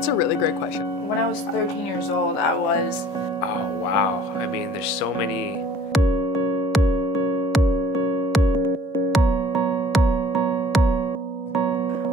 That's a really great question. When I was 13 years old, I was... Oh, wow. I mean, there's so many...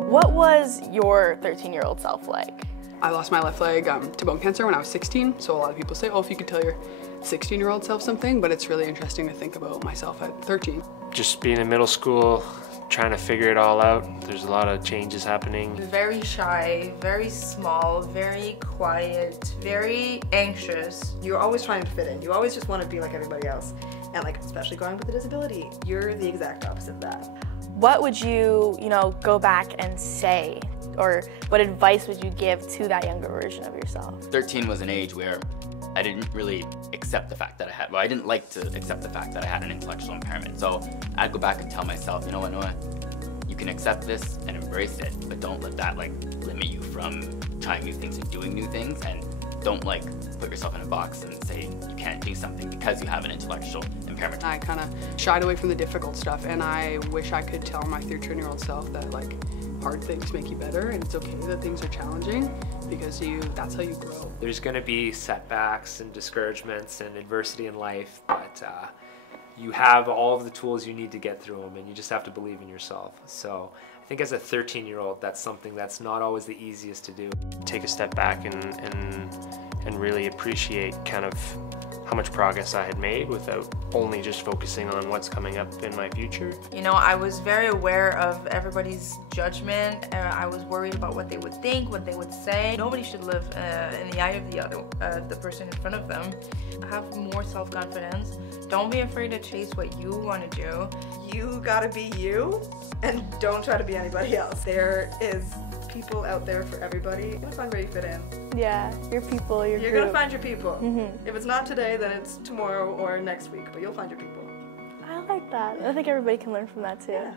What was your 13-year-old self like? I lost my left leg to bone cancer when I was 16, so a lot of people say, oh, if you could tell your 16-year-old self something, but it's really interesting to think about myself at 13. Just being in middle school, trying to figure it all out. There's a lot of changes happening. Very shy, very small, very quiet, very anxious. You're always trying to fit in. You always just want to be like everybody else. And like, especially growing up with a disability, you're the exact opposite of that. What would you, go back and say? Or what advice would you give to that younger version of yourself? 13 was an age where I didn't really accept the fact that I didn't like to accept the fact that I had an intellectual impairment. So I'd go back and tell myself, you know what, Noah, you can accept this and embrace it, but don't let that limit you from trying new things and doing new things, and don't put yourself in a box and say you can't do something because you have an intellectual impairment. I kind of shied away from the difficult stuff, and I wish I could tell my 13-year-old self that hard things make you better, and it's okay that things are challenging, because that's how you grow. There's going to be setbacks and discouragements and adversity in life, but you have all of the tools you need to get through them, and you just have to believe in yourself. So I think as a 13-year-old, that's something that's not always the easiest to do. Take a step back and really appreciate kind of how much progress I had made without only just focusing on what's coming up in my future. I was very aware of everybody's judgment. I was worried about what they would think, what they would say. Nobody should live in the eye of the person in front of them. Have more self-confidence. Don't be afraid to chase what you want to do. You gotta be you, and don't try to be anybody else. There is people out there for everybody. You're gonna find where you fit in. Yeah, your people, your You're group. gonna find your people. If it's not today, then it's tomorrow or next week, but you'll find your people. I like that. I think everybody can learn from that too. Yeah.